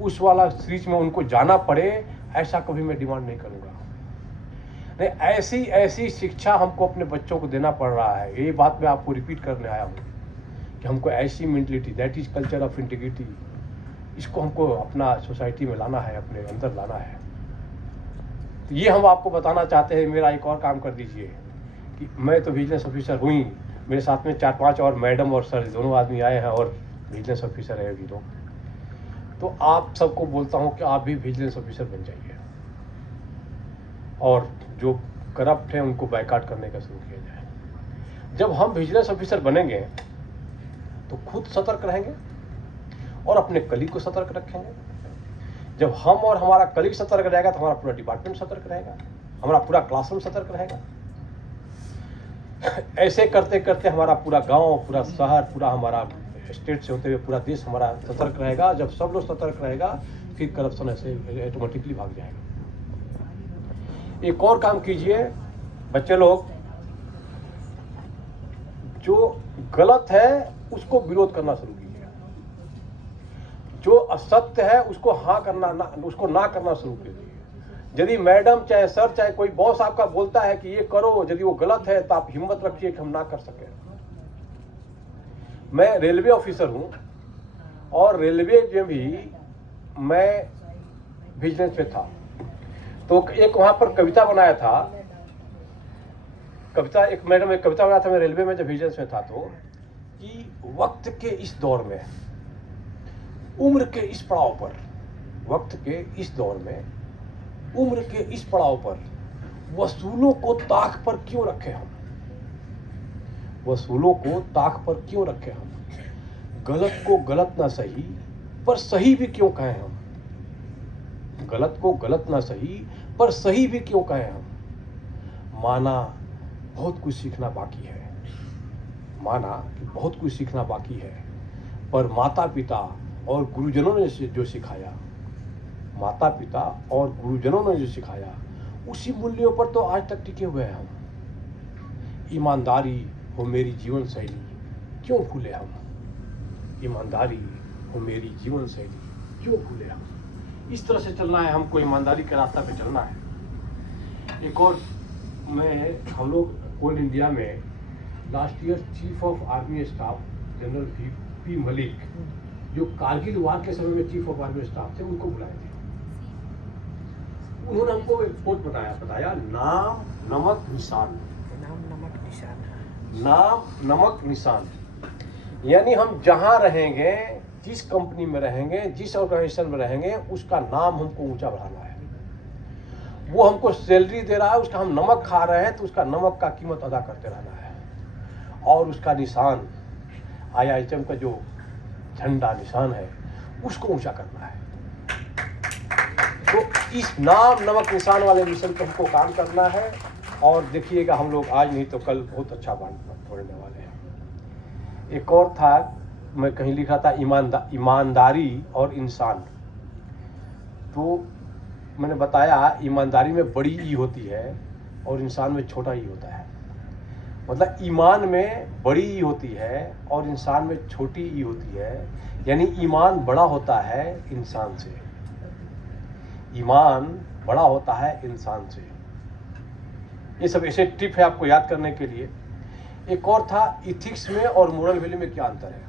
उस वाला सीरीज में उनको जाना पड़े, ऐसा कभी मैं डिमांड नहीं करूँगा। नहीं, ऐसी शिक्षा हमको अपने बच्चों को देना पड़ रहा है। ये बात मैं आपको रिपीट करने आया हूँ कि हमको ऐसी mentality, that is culture of integrity, इसको हमको अपना सोसाइटी में लाना है, अपने अंदर लाना है। तो ये हम आपको बताना चाहते हैं। मेरा एक और काम कर दीजिए कि मैं तो विजिलेंस ऑफिसर हुई, मेरे साथ में 4-5 और मैडम और सर दोनों आदमी आए हैं और विजिलेंस ऑफिसर है अभी लोग। तो आप सबको बोलता हूँ कि आप भी विजिलेंस ऑफिसर बन जाइए और जो करप्ट हैं उनको बाइकाट करने का शुरू किया जाए। जब हम विजिलेंस ऑफिसर बनेंगे तो खुद सतर्क रहेंगे और अपने कलीग को सतर्क रखेंगे। जब हम और हमारा कलीग सतर्क रहेगा तो हमारा पूरा डिपार्टमेंट सतर्क रहेगा, हमारा पूरा क्लासरूम सतर्क रहेगा। ऐसे करते करते हमारा पूरा गांव, पूरा शहर, पूरा हमारा स्टेट से होते हुए पूरा देश हमारा सतर्क रहेगा। जब सब लोग सतर्क रहेगा फिर करप्शन ऐसे ऑटोमेटिकली भाग जाएगा। एक और काम कीजिए बच्चे लोग, जो गलत है उसको विरोध करना शुरू कीजिए, जो असत्य है उसको हाँ करना ना, उसको ना करना शुरू कीजिए। यदि मैडम चाहे सर चाहे कोई बॉस आपका बोलता है कि ये करो, यदि वो गलत है तो आप हिम्मत रखिए कि हम ना कर सके। मैं रेलवे ऑफिसर हूं और रेलवे में भी मैं विजिलेंस पे था। तो एक वहां पर कविता बनाया था, कविता एक मैडम एक कविता बनाया था मैं रेलवे में जब विजिलेंस में था, तो कि वक्त के इस दौर में, उम्र के इस पड़ाव पर, वक्त के इस दौर में, उम्र के इस पड़ाव पर वसूलों को ताक पर क्यों रखे हम, वसूलों को ताक पर क्यों रखे हम, गलत को गलत ना सही पर सही भी क्यों कहें हम, गलत को गलत ना सही पर सही भी क्यों कहें हम। माना बहुत कुछ सीखना बाकी है, माना कि बहुत कुछ सीखना बाकी है, पर माता पिता और गुरुजनों ने जो सिखाया, माता पिता और गुरुजनों ने जो सिखाया, उसी मूल्यों पर तो आज तक टिके हुए हैं हम। ईमानदारी हो मेरी जीवन शैली क्यों भूले हम, ईमानदारी हो मेरी जीवन शैली क्यों भूले हम। इस तरह से चलना है हमको, ईमानदारी के रास्ता पे चलना है। एक और हम लोग ऑल इंडिया में last year chief of army staff general P Malik, जो कारगिल वार के समय में चीफ ऑफ आर्मी स्टाफ थे, उनको बुलाए थे। उन्होंने हमको एक कोट बताया नाम नमक निशान, नाम नमक निशान। यानी हम जहां रहेंगे, जिस कंपनी में रहेंगे, जिस ऑर्गेनाइजेशन में रहेंगे, उसका नाम हमको ऊंचा बढ़ाना है। वो हमको सैलरी दे रहा है, उसका हम नमक खा रहे हैं तो उसका नमक का कीमत अदा करते रहना है। और उसका निशान IIHM का जो झंडा निशान है उसको ऊंचा करना है। तो इस नाम नमक निशान वाले मिशन पे हमको काम करना है। और देखिएगा हम लोग आज नहीं तो कल बहुत अच्छा पढ़ने वाले हैं। एक और था, मैं कहीं लिखा था ईमानदारी और इंसान। तो मैंने बताया ईमानदारी में बड़ी ई होती है और इंसान में छोटा ई होता है। मतलब ईमान में बड़ी ई होती है और इंसान में छोटी ई होती है। यानी ईमान बड़ा होता है इंसान से, ईमान बड़ा होता है इंसान से। ये सब ऐसे टिप है आपको याद करने के लिए। एक और था, इथिक्स में और मोरल वैल्यू में क्या अंतर है।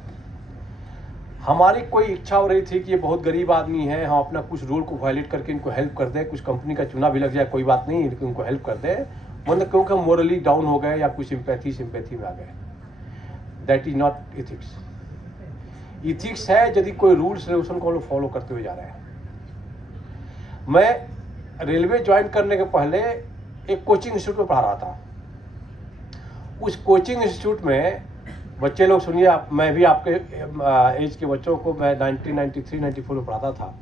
हमारी कोई इच्छा हो रही थी कि ये बहुत गरीब आदमी है, हम अपना कुछ रूल को वायलेट करके इनको हेल्प कर दें, कुछ कंपनी का चुनाव भी लग जाए कोई बात नहीं, लेकिन उनको हेल्प कर दें, मतलब क्योंकि हम मोरली डाउन हो गए या कुछ सिंपैथी में आ गए। That is not ethics. Ethics है यदि कोई रूल्स रेगुलेशन को फॉलो करते हुए जा रहे हैं। मैं रेलवे ज्वाइन करने के पहले एक कोचिंग इंस्टीट्यूट में पढ़ा रहा था। उस कोचिंग इंस्टीट्यूट में बच्चे लोग सुनिए, मैं भी आपके एज के बच्चों को मैं 1993-94 में पढ़ाता था।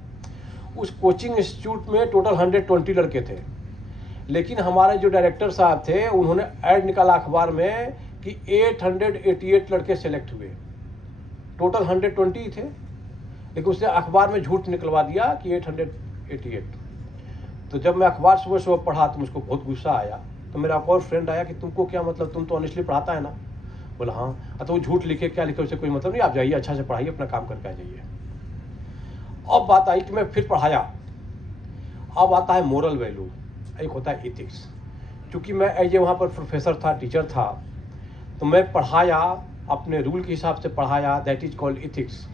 उस कोचिंग इंस्टीट्यूट में टोटल 120 लड़के थे, लेकिन हमारे जो डायरेक्टर साहब थे उन्होंने ऐड निकाला अखबार में कि 888 लड़के सेलेक्ट हुए। टोटल 120 ही थे, लेकिन उसने अखबार में झूठ निकलवा दिया कि 888। तो जब मैं अखबार सुबह सुबह पढ़ा तो मुझको बहुत गुस्सा आया। तो मेरा एक और फ्रेंड आया कि तुमको क्या मतलब, तुम तो ऑनेस्टली पढ़ाता है ना। बोला हाँ। तो वो झूठ लिखे क्या लिखे उससे कोई मतलब नहीं, आप जाइए अच्छा से पढ़ाइए, अपना काम करके आ जाइए। अब बात आई कि मैं फिर पढ़ाया। अब आता है मोरल वैल्यू, एक होता है इथिक्स। क्योंकि मैं एज ए वहाँ पर प्रोफेसर था, टीचर था, तो मैं पढ़ाया, अपने रूल के हिसाब से पढ़ाया, दैट इज कॉल्ड इथिक्स।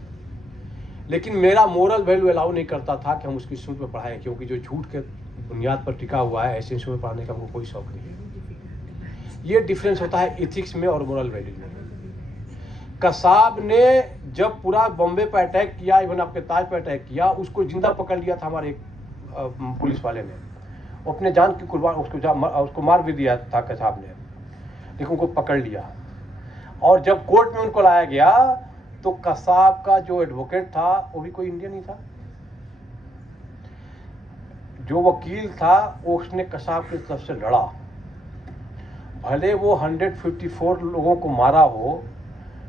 लेकिन मेरा मोरल वैल्यू अलाउ नहीं करता था कि हम उसकी इंस्टीट्यूट में पढ़ाएं, क्योंकि जो झूठ के बुनियाद पर टिका हुआ है ऐसे इंस्टीट्यूट में पढ़ाने का हमको कोई शौक नहीं है। ये डिफरेंस होता है इथिक्स में और मोरल वैल्यू में। कसाब ने जब पूरा बॉम्बे पर अटैक किया, इवन आपके ताज पर अटैक किया, उसको जिंदा पकड़ लिया था हमारे एक पुलिस वाले ने। वो अपने जान की कुर्बान, उसको मार भी दिया था कसाब ने, लेकिन उनको पकड़ लिया। और जब कोर्ट में उनको लाया गया तो कसाब का जो एडवोकेट था वो भी कोई इंडियन ही था। जो वकील था उसने कसाब की तरफ से लड़ा। भले वो 154 लोगों को मारा हो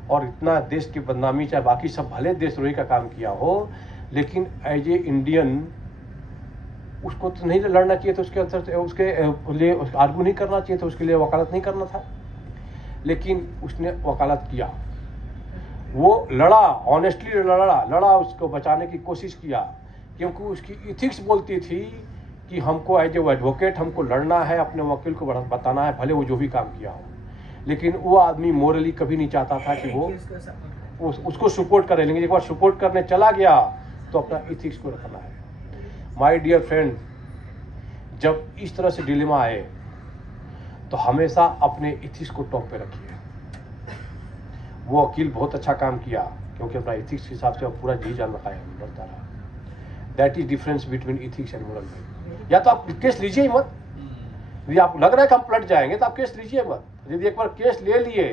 और इतना देश की बदनामी, चाहे बाकी सब भले देशद्रोही का काम किया हो, लेकिन एज ए इंडियन उसको तो नहीं लड़ना चाहिए था, उसके अंदर से उसके लिए आर्गू नहीं करना चाहिए था, उसके लिए वकालत नहीं करना था, लेकिन उसने वकालत किया। वो लड़ा, ऑनेस्टली लड़ा, उसको बचाने की कोशिश किया, क्योंकि उसकी इथिक्स बोलती थी कि हमको एज ए एडवोकेट हमको लड़ना है, अपने वकील को बताना है, भले वो जो भी काम किया हो। लेकिन वो आदमी मोरली कभी नहीं चाहता था कि वो उसको सपोर्ट करे, लेकिन एक बार सपोर्ट करने चला गया तो अपना इथिक्स को रखना है। माय डियर फ्रेंड, जब इस तरह से डिलेमा आए तो हमेशा अपने इथिक्स को टॉप पे रखिए। वो वकील बहुत अच्छा काम किया, क्योंकि अपना इथिक्स के हिसाब से वो पूरा जी जान लगाया, बढ़ता रहा। That is difference between ethics and moral value. या तो आप केस लीजिए ही मत, यदि आपको लग रहा है कि हम पलट जाएंगे तो आप केस लीजिए मत। यदि एक बार केस ले लिए,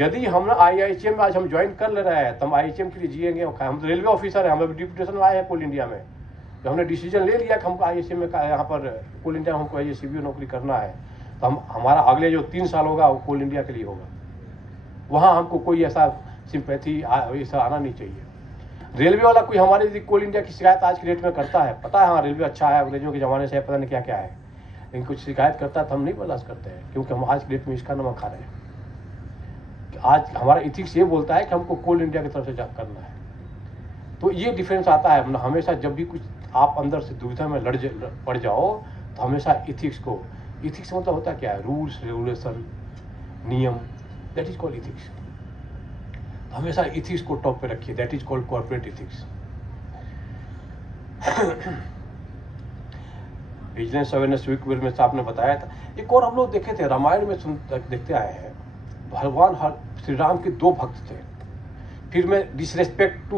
यदि हम IHM आज हम ज्वाइन कर ले रहे हैं तो हम IHM के लिए जिएंगे। हम तो रेलवे ऑफिसर हैं, हम अभी डिप्यूटेशन में आए हैं कोल इंडिया में, तो हमने डिसीजन ले लिया कि हमको IHM में यहाँ पर कोल इंडिया में हमको एज CBO नौकरी करना है, तो हम हमारा अगले जो 3 साल होगा वो कोल इंडिया के लिए होगा। वहाँ हमको कोई ऐसा सिंपैथी ऐसा आना नहीं चाहिए। रेलवे वाला कोई हमारे यदि कोल इंडिया की शिकायत आज की डेट में करता है, पता है हाँ रेलवे अच्छा है, अंग्रेजों के ज़माने से पता नहीं क्या क्या है, लेकिन कुछ शिकायत करता है तो हम नहीं बर्दाश्त करते हैं, क्योंकि हम आज की डेट में इसका नमक खा रहे हैं। आज हमारा इथिक्स ये बोलता है कि हमको कोल इंडिया की तरफ से करना है। तो ये डिफरेंस आता है। मतलब हमेशा जब भी कुछ आप अंदर से दुविधा में पड़ जाओ तो हमेशा इथिक्स मतलब होता क्या है, रूल्स रेगुलेशन नियम, दैट इज कॉल्ड इथिक्स। हमेशा इथिक्स को टॉप पे रखिए, that is called corporate ethics. Vigilance awareness week में आपने बताया था। एक और हम लोग देखे थे, रामायण में देखते आए हैं, भगवान श्री राम के 2 भक्त थे। फिर मैं डिसरेस्पेक्ट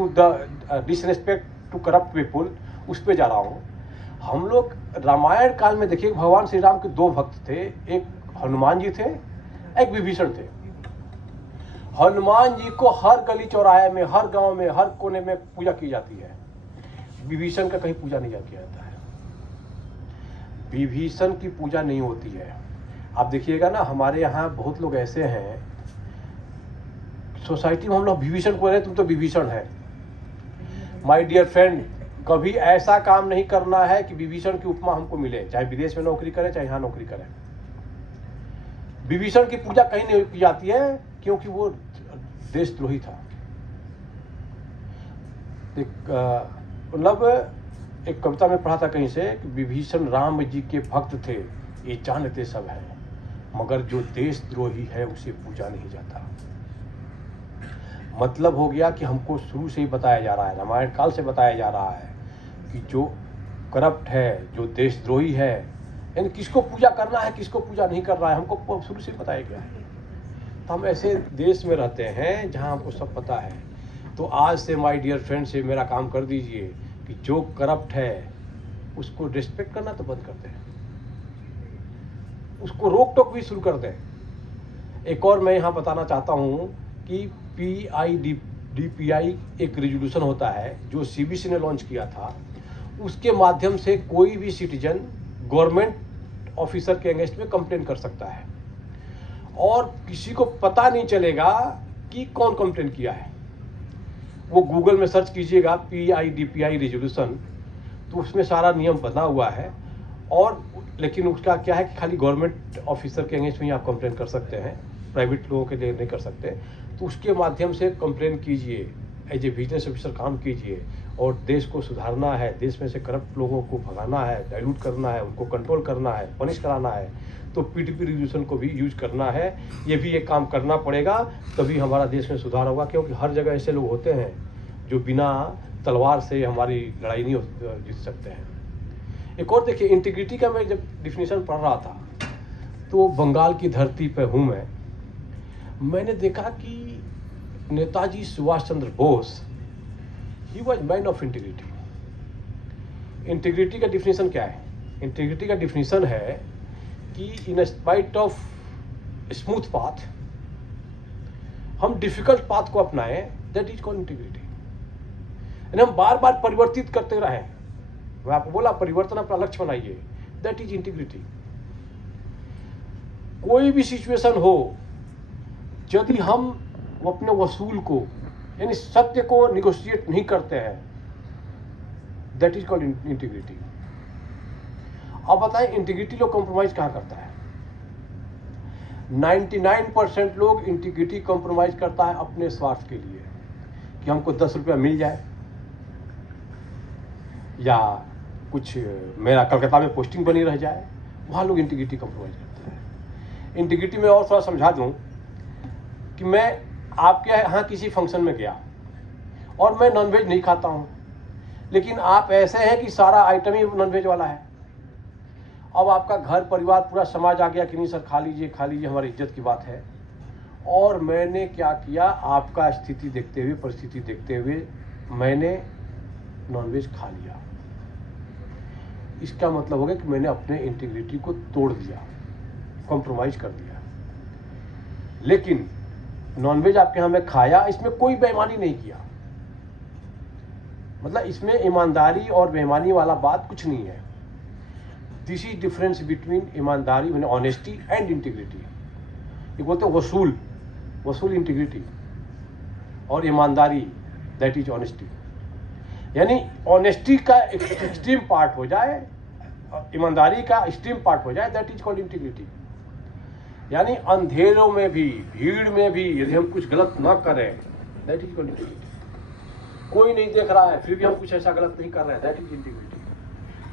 टू करप्ट पीपुल उस पर जा रहा हूँ। हम लोग रामायण काल में देखिए, भगवान श्री राम के 2 भक्त थे, एक हनुमान जी थे, एक विभीषण थे। हनुमान जी को हर गली चौराहे में, हर गांव में, हर कोने में पूजा की जाती है। विभीषण का कहीं पूजा नहीं किया जाता है। विभीषण की पूजा नहीं होती है। आप देखिएगा ना, हमारे यहाँ बहुत लोग ऐसे हैं, सोसाइटी में हम लोग विभीषण को रहे, तुम तो विभीषण है। माय डियर फ्रेंड, कभी ऐसा काम नहीं करना है कि विभीषण की उपमा हमको मिले, चाहे विदेश में नौकरी करें चाहे यहाँ नौकरी करें। विभीषण की पूजा कहीं नहीं की जाती है, क्योंकि वो देशद्रोही था। मतलब एक कविता में पढ़ा था कहीं से कि विभीषण राम जी के भक्त थे, ये जानते सब है, मगर जो देशद्रोही है उसे पूजा नहीं जाता। मतलब हो गया कि हमको शुरू से ही बताया जा रहा है, रामायण काल से बताया जा रहा है कि जो करप्ट है, जो देशद्रोही है, यानी किसको पूजा करना है, किसको पूजा नहीं करना है, हमको शुरू से बताया गया है। तो हम ऐसे देश में रहते हैं जहां हमको सब पता है। तो आज से माय डियर फ्रेंड से मेरा काम कर दीजिए कि जो करप्ट है उसको रिस्पेक्ट करना तो बंद कर दें, उसको रोक टोक भी शुरू कर दें। एक और मैं यहाँ बताना चाहता हूँ कि PIDPI एक रेजोल्यूशन होता है जो CBC ने लॉन्च किया था। उसके माध्यम से कोई भी सिटीजन गवर्नमेंट ऑफिसर के अगेंस्ट में कंप्लेन कर सकता है और किसी को पता नहीं चलेगा कि कौन कंप्लेन किया है। वो गूगल में सर्च कीजिएगा PIDPI रेजोल्यूशन, तो उसमें सारा नियम बना हुआ है। और लेकिन उसका क्या है कि खाली गवर्नमेंट ऑफिसर के अगेंस्ट में ही आप कंप्लेन कर सकते हैं, प्राइवेट लोगों के लिए नहीं कर सकते। तो उसके माध्यम से कंप्लेन कीजिए, एज ए बिजनेस ऑफिसर काम कीजिए और देश को सुधारना है, देश में से करप्ट लोगों को भगाना है, डाइल्यूट करना है, उनको कंट्रोल करना है, पनिश कराना है, तो PDP रेजोल्यूशन को भी यूज करना है। ये भी एक काम करना पड़ेगा, तभी हमारा देश में सुधार होगा। क्योंकि हर जगह ऐसे लोग होते हैं जो बिना तलवार से हमारी लड़ाई नहीं जीत सकते हैं। एक और देखिए, इंटीग्रिटी का मैं जब डिफिनीशन पढ़ रहा था तो बंगाल की धरती पर हूँ मैंने देखा कि Netaji Subhash Chandra Bose, he was man of integrity. Integrity का डिफिनीशन क्या है? इंटीग्रिटी का डिफिनीशन है कि in spite of smooth path हम डिफिकल्ट पाथ को अपनाएं, दैट इज कॉल्ड इंटीग्रिटी। यानी हम बार बार परिवर्तित करते रहें। मैं आपको बोला परिवर्तन अपना लक्ष्य बनाइए, दैट इज इंटीग्रिटी। कोई भी सिचुएशन हो, यदि हम अपने वसूल को यानी सत्य को निगोशिएट नहीं करते हैं, दैट इज कॉल्ड इंटीग्रिटी। अब बताएं, इंटीग्रिटी लोग कॉम्प्रोमाइज कहां करता है? 99% लोग इंटीग्रिटी कॉम्प्रोमाइज करता है अपने स्वार्थ के लिए, कि हमको 10 रुपया मिल जाए या कुछ मेरा कलकत्ता में पोस्टिंग बनी रह जाए, वहाँ लोग इंटीग्रिटी कॉम्प्रोमाइज करते हैं। इंटीग्रिटी में और थोड़ा समझा दूं कि मैं आपके यहाँ किसी फंक्शन में गया और मैं नॉनवेज नहीं खाता हूँ, लेकिन आप ऐसे हैं कि सारा आइटम ही नॉनवेज वाला है। अब आपका घर परिवार पूरा समाज आ गया कि नहीं सर खा लीजिए हमारी इज्जत की बात है। और मैंने क्या किया, आपका स्थिति देखते हुए, परिस्थिति देखते हुए मैंने नॉनवेज खा लिया। इसका मतलब हो गया कि मैंने अपने इंटीग्रिटी को तोड़ दिया, कॉम्प्रोमाइज कर दिया। लेकिन नॉनवेज आपके यहाँ में खाया, इसमें कोई बेईमानी नहीं किया, मतलब इसमें ईमानदारी और बेईमानी वाला बात कुछ नहीं है। दिस इज डिफरेंस बिटवीन ईमानदारी यानी ऑनेस्टी एंड इंटीग्रिटी। ये बोलते हैं वसूल इंटीग्रिटी और ईमानदारी दैट इज ऑनेस्टी। यानी ऑनेस्टी का एक्सट्रीम पार्ट हो जाए, ईमानदारी का एक्सट्रीम पार्ट हो जाए, दैट इज कॉल्ड इंटीग्रिटी। यानी अंधेरों में भी, भीड़ में भी यदि हम कुछ गलत ना करें, दैट इज कॉल्ड इंटीग्रिटी। कोई नहीं देख रहा है फिर भी हम कुछ ऐसा गलत नहीं कर रहे हैं, दैट इज इंटीग्रिटी।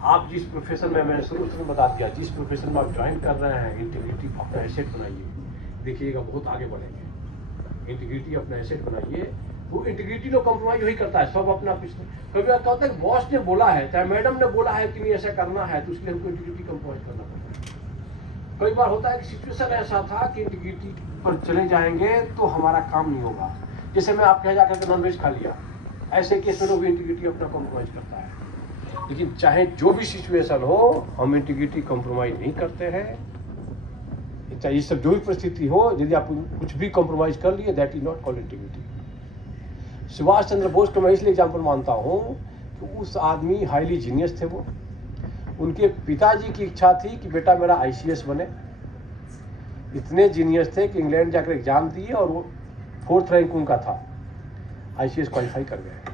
आप जिस प्रोफेशन में, मैंने शुरू में बता दिया, जिस प्रोफेशन में आप ज्वाइन कर रहे हैं, इंटीग्रिटी अपना एसेट बनाइए, देखिएगा बहुत आगे बढ़ेंगे। इंटीग्रिटी अपना एसेट बनाइए। वो इंटीग्रिटी लोग कॉम्प्रोमाइज वही करता है, सब अपना कुछ। कभी क्या होता है, बॉस ने बोला है, चाहे मैडम ने बोला है कि नहीं ऐसा करना है, तो इसलिए हमको इंटीग्रिटी कॉम्प्रोमाइज करना पड़ता है। कई बार होता है कि सिचुएशन ऐसा था कि इंटीग्रिटी पर चले जाएंगे तो हमारा काम नहीं होगा। जैसे मैं आपके यहाँ जाकर के नॉनवेज खा लिया, ऐसे केस में लोग इंटीग्रिटी अपना कॉम्प्रोमाइज करता है। लेकिन चाहे जो भी सिचुएशन हो, हम इंटीग्रिटी कॉम्प्रोमाइज नहीं करते हैं। चाहे ये सब जो भी परिस्थिति हो, यदि आप कुछ भी कॉम्प्रोमाइज कर लिए, that is not called integrity. Subhash Chandra Bose को मैं इसलिए एग्जाम्पल मानता हूँ कि उस आदमी हाईली जीनियस थे। वो, उनके पिताजी की इच्छा थी कि बेटा मेरा ICS बने। इतने जीनियस थे कि इंग्लैंड जाकर एग्जाम दिए और वो 4th रैंक उनका था, ICS क्वालिफाई कर गए।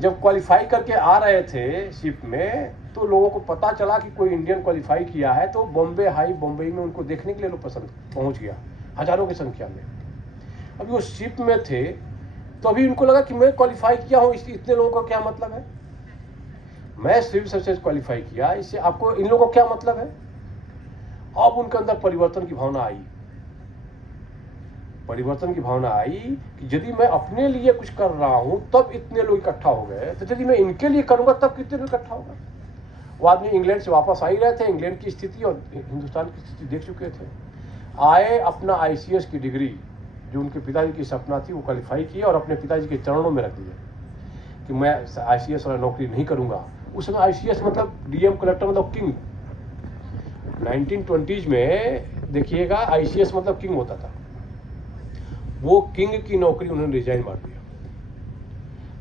जब क्वालिफाई करके आ रहे थे शिप में, तो लोगों को पता चला कि कोई इंडियन क्वालिफाई किया है, तो बॉम्बे में उनको देखने के लिए लोग पसंद पहुंच गया, हजारों की संख्या में। अभी वो शिप में थे तो अभी उनको लगा कि मैं क्वालिफाई किया हूँ, इतने लोगों का क्या मतलब है। मैं सिविल सर्विसेज क्वालिफाई किया, इससे आपको इन लोगों को क्या मतलब है? अब उनके अंदर परिवर्तन की भावना आई, परिवर्तन की भावना आई कि यदि मैं अपने लिए कुछ कर रहा हूं तब इतने लोग इकट्ठा हो गए, तो यदि मैं इनके लिए करूंगा तब कितने लोग इकट्ठा होगा। वो आदमी इंग्लैंड से वापस आ ही रहे थे, इंग्लैंड की स्थिति और हिंदुस्तान की स्थिति देख चुके थे। आए, अपना ICS की डिग्री जो उनके पिताजी की सपना थी वो क्वालिफाई किया और अपने पिताजी के चरणों में रख दिया कि मैं ICS वाला नौकरी नहीं करूंगा। उस समय ICS मतलब DM कलेक्टर मतलब किंग। 1920s में देखिएगा ICS मतलब किंग होता था। वो किंग की नौकरी उन्होंने रिजाइन मार दिया।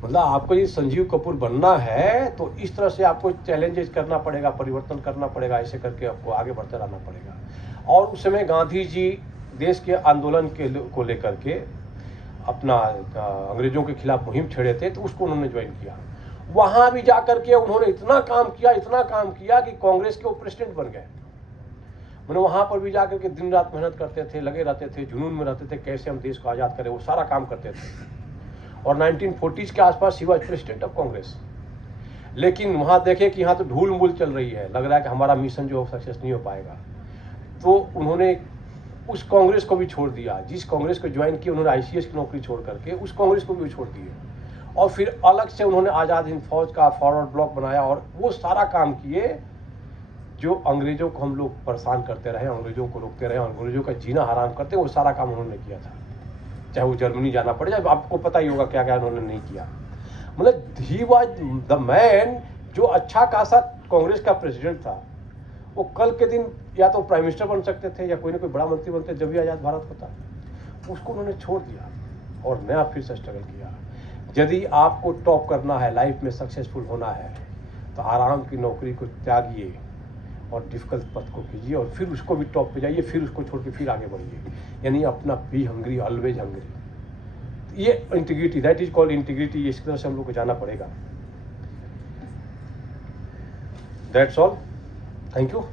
मतलब आपको ये संजीव कपूर बनना है तो इस तरह से आपको चैलेंजेस करना पड़ेगा, परिवर्तन करना पड़ेगा, ऐसे करके आपको आगे बढ़ते रहना पड़ेगा। और उस समय गांधी जी देश के आंदोलन को लेकर के अपना अंग्रेजों के खिलाफ मुहिम छेड़े थे, तो उसको उन्होंने ज्वाइन किया। वहां भी जाकर के उन्होंने इतना काम किया कि कांग्रेस के वो प्रेसिडेंट बन गए। मैंने वहां पर भी जाकर के दिन रात मेहनत करते थे, लगे रहते थे, जुनून में रहते थे, कैसे हम देश को आज़ाद करें, वो सारा काम करते थे। और 1940s के आसपास he was president of Congress. लेकिन वहां देखे कि यहाँ तो धूल मूल चल रही है, लग रहा है कि हमारा मिशन जो सक्सेस नहीं हो पाएगा, तो उन्होंने उस कांग्रेस को भी छोड़ दिया। जिस कांग्रेस को ज्वाइन किया उन्होंने ICS की नौकरी छोड़ करके उस कांग्रेस को भी छोड़ दिए, और फिर अलग से उन्होंने आज़ाद हिंद फौज का फॉरवर्ड ब्लॉक बनाया और वो सारा काम किए जो अंग्रेजों को हम लोग परेशान करते रहे, अंग्रेजों को रोकते रहे, अंग्रेजों का जीना हराम करते, वो सारा काम उन्होंने किया था। चाहे वो जर्मनी जाना पड़े, चाहे आपको पता ही होगा क्या क्या उन्होंने नहीं किया। मतलब ही वाज द मैन जो अच्छा खासा कांग्रेस का प्रेसिडेंट था। वो कल के दिन या तो प्राइम मिनिस्टर बन सकते थे या कोई ना कोई बड़ा मंत्री बनते जब भी आज़ाद भारत होता, उसको उन्होंने छोड़ दिया और नया फिर से स्ट्रगल किया। यदि आपको टॉप करना है, लाइफ में सक्सेसफुल होना है, तो आराम की नौकरी को त्यागिए और डिफिकल्ट पथ को कीजिए और फिर उसको भी टॉप पे जाइए, फिर उसको छोड़ के फिर आगे बढ़िए। यानी अपना बी हंग्री, ऑलवेज हंग्री। ये integrity, that is called integrity. इस तरह से हम लोग को जाना पड़ेगा। That's all, thank you.